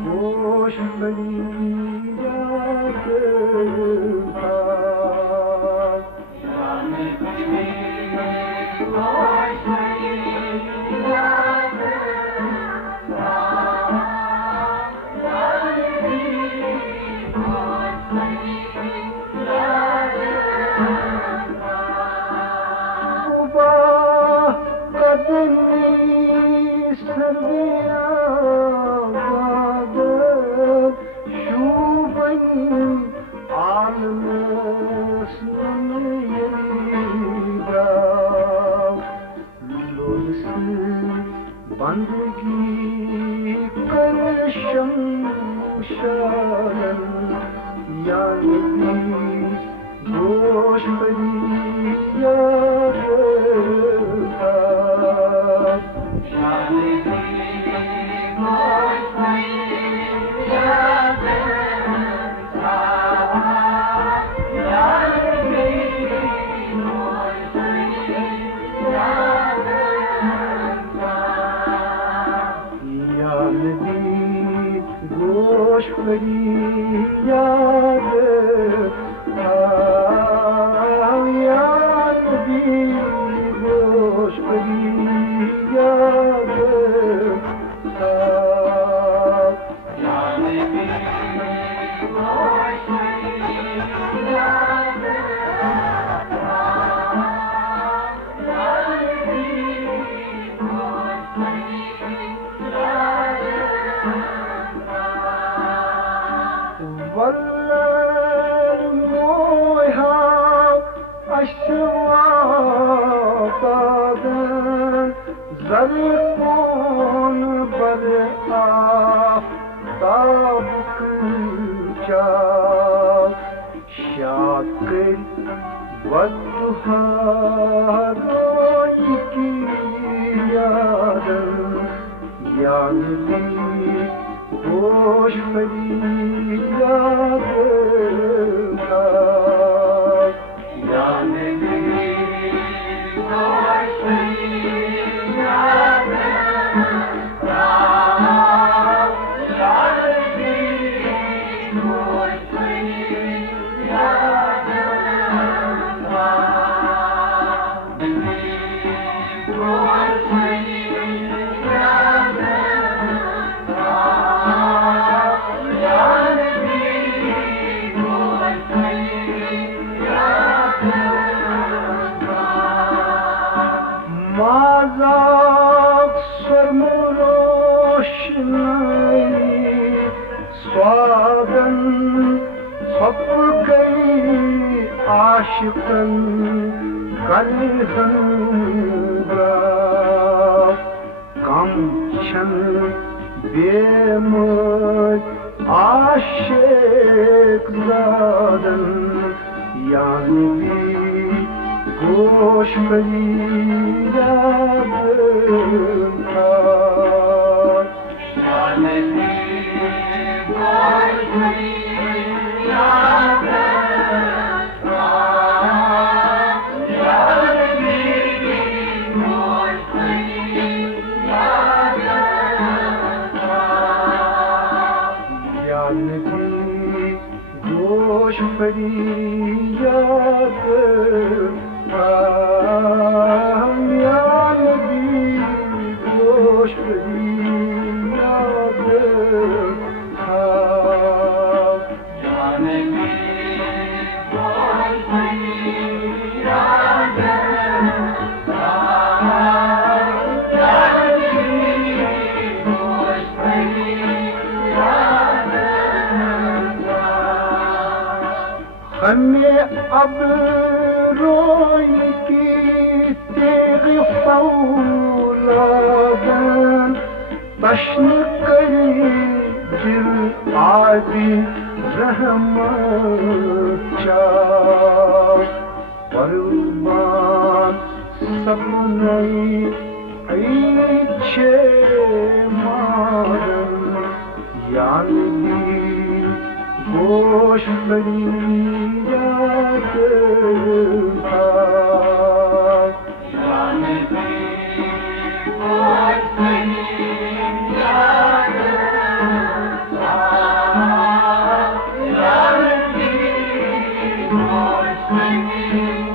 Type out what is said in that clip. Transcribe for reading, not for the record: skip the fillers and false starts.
गोश बड़ी रात बंदगी कर शमशान यानी गोश बड़ी याद गोश बड़ी याद याद दी गोश बड़ी याद ज़रक़ोन बर आफ़ताब चा शाकिर वद्दुहा रोज़ की याद यानी गोश बड़ी याद स्वागन छप गई आशिकन कलहन कम छन बेमत आशिक ज़ादन यानी गोश बड़ी याद गोश बड़ी याद गोश बड़ी याद हमें अब रोई की तेग फौलादन तश्न करी जिल आदि रहमत चा परवान सपनई ऐछे मारन यानी गोश बड़ी याद गोश बड़ी voice singing.